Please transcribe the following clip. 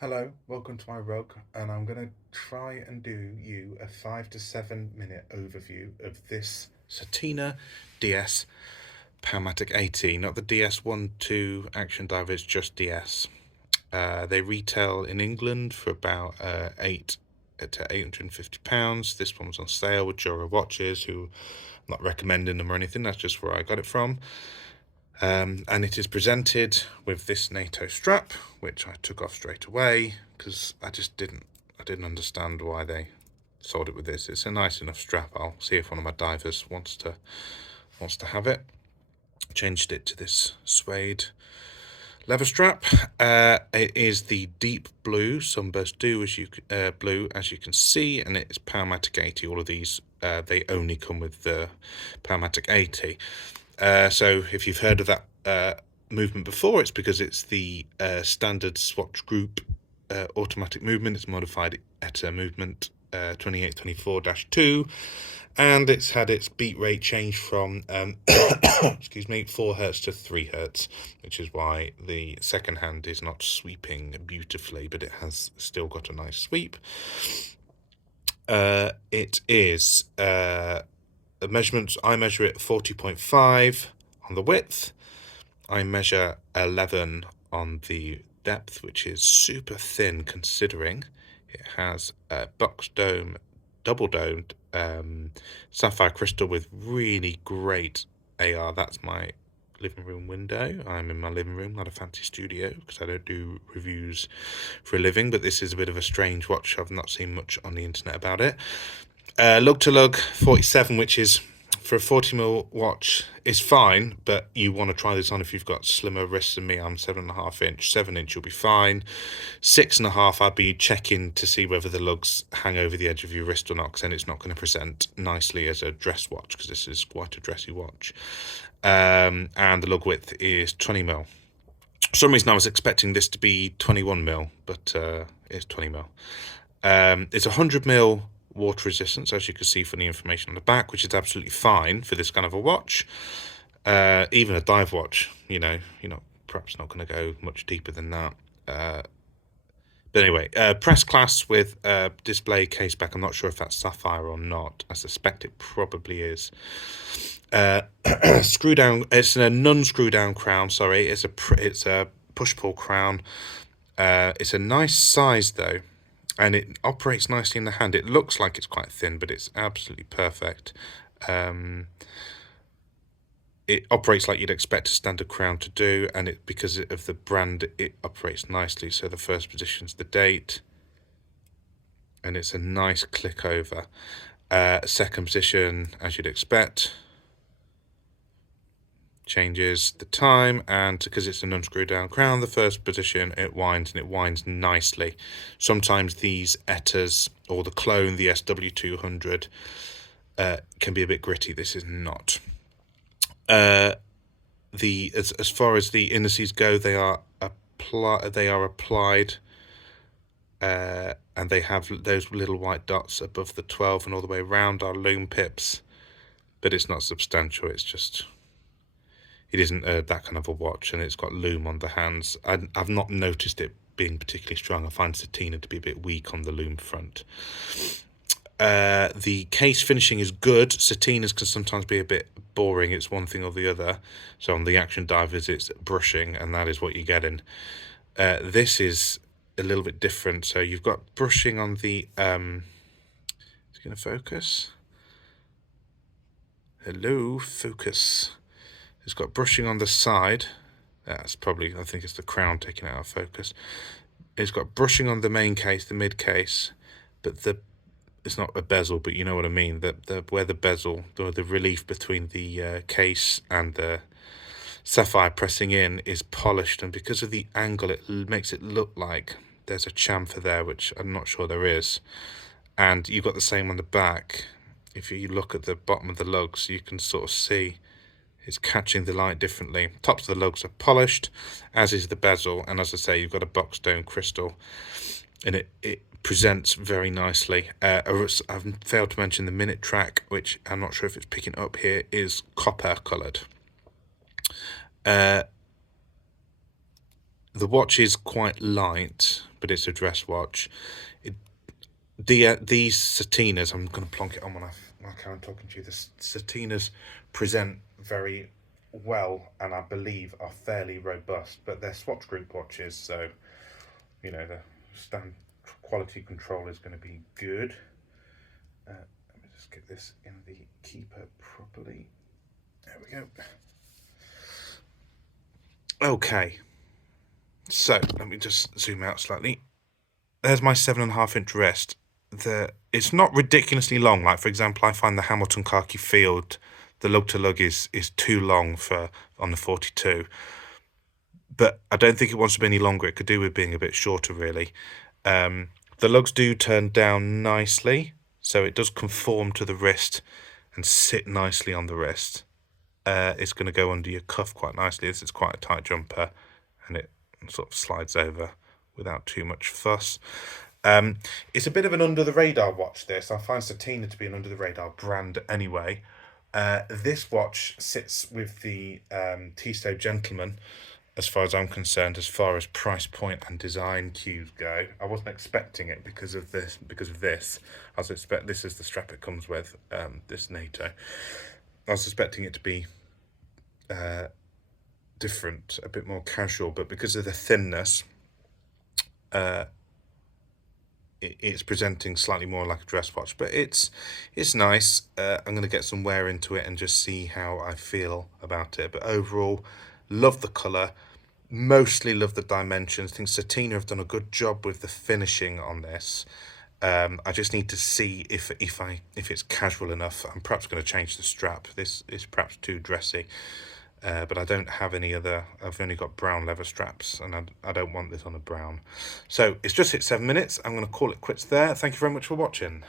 Hello, welcome to my rug, and I'm going to try and do you a 5 to 7 minute overview of this Certina DS Powermatic 80, not the DS 1 2 action diver, it's just DS. They retail in England for about eight to £850. This one was on sale with Jura Watches, who I'm not recommending them or anything, that's just where I got it from. And it is presented with this NATO strap, which I took off straight away because I didn't understand why they sold it with this. It's a nice enough strap. I'll see if one of my divers wants to have it. Changed it to this suede leather strap. It is the deep blue sunburst blue, as you can see, and it's Powermatic 80. All of these they only come with the Powermatic 80. So if you've heard of that movement before, it's because it's the standard Swatch Group automatic movement. It's modified ETA movement 2824-2, and it's had its beat rate changed from excuse me, 4 hertz to 3 hertz, which is why the second hand is not sweeping beautifully, but it has still got a nice sweep. It is the measurements, I measure it 40.5 on the width. I measure 11 on the depth, which is super thin considering it has a box dome, double domed sapphire crystal with really great AR. That's my living room window. I'm in my living room, not a fancy studio, because I don't do reviews for a living, but this is a bit of a strange watch. I've not seen much on the internet about it. Lug to lug 47, which is for a 40mm watch is fine, but you want to try this on if you've got slimmer wrists than me. I'm 7.5 inch, 7 inch you'll be fine. 6.5, I'd be checking to see whether the lugs hang over the edge of your wrist or not, because then it's not going to present nicely as a dress watch, because this is quite a dressy watch. And the lug width is 20mm. For some reason I was expecting this to be 21mm, but it's 20mm. It's 100mm water resistance, as you can see from the information on the back, which is absolutely fine for this kind of a watch. Even a dive watch, you're not perhaps not going to go much deeper than that. But anyway, press class with display case back. I'm not sure if that's sapphire or not. I suspect it probably is. Screw down. It's a non-screw down crown. Sorry, it's a push pull crown. It's a nice size though, and it operates nicely in the hand. It looks like it's quite thin, but it's absolutely perfect. It operates like you'd expect a standard crown to do, and it, because of the brand, it operates nicely. So the first position's the date, and it's a nice click over. Second position, as you'd expect, changes the time, and because it's an unscrew down crown, the first position, it winds, and it winds nicely. Sometimes these ETAs or the clone, the SW200, can be a bit gritty. This is not. As far as the indices go, they are applied, and they have those little white dots above the 12 and all the way around are loom pips, but it's not substantial. It's just, it isn't that kind of a watch, and it's got loom on the hands. I've not noticed it being particularly strong. I find Certina to be a bit weak on the loom front. The case finishing is good. Certinas can sometimes be a bit boring. It's one thing or the other. So on the action divers, it's brushing, and that is what you're getting. This is a little bit different. So you've got brushing on the... it's going to focus. Hello, focus. It's got brushing on the side. That's probably, I think it's the crown taking it out of focus. It's got brushing on the main case, the mid case, but it's not a bezel, but you know what I mean. Where the bezel, the relief between the case and the sapphire pressing in is polished, and because of the angle, it makes it look like there's a chamfer there, which I'm not sure there is. And you've got the same on the back. If you look at the bottom of the lugs, you can sort of see it's catching the light differently. Tops of the lugs are polished, as is the bezel, and as I say, you've got a box stone crystal, and it presents very nicely. I've failed to mention the minute track, which I'm not sure if it's picking up here, is copper coloured. The The watch is quite light, but it's a dress watch. These Certinas, I'm going to plonk it on when I'm talking to you. The Certinas present very well, and I believe are fairly robust, but they're Swatch Group watches, so the stand quality control is going to be good. Let me just get this in the keeper properly. There we go. Okay, so let me just zoom out slightly. There's my 7.5-inch wrist. It's not ridiculously long. Like, for example, I find the Hamilton Khaki Field, the lug to lug is too long for on the 42. But I don't think it wants to be any longer. It could do with being a bit shorter, really. The lugs do turn down nicely, so it does conform to the wrist and sit nicely on the wrist. It's going to go under your cuff quite nicely. This is quite a tight jumper, and it sort of slides over without too much fuss. It's a bit of an under the radar watch, this. I find Certina to be an under the radar brand anyway. This watch sits with the Tissot Gentleman, as far as I'm concerned, as far as price point and design cues go. I wasn't expecting it because of this. I was expect this is the strap it comes with, this NATO. I was expecting it to be different, a bit more casual, but because of the thinness, it's presenting slightly more like a dress watch. But it's nice. I'm going to get some wear into it and just see how I feel about it. But overall, love the colour. Mostly love the dimensions. I think Certina have done a good job with the finishing on this. I just need to see if it's casual enough. I'm perhaps going to change the strap. This is perhaps too dressy, but I don't have any other. I've only got brown leather straps, and I don't want this on a brown. So it's just hit 7 minutes. I'm going to call it quits there. Thank you very much for watching.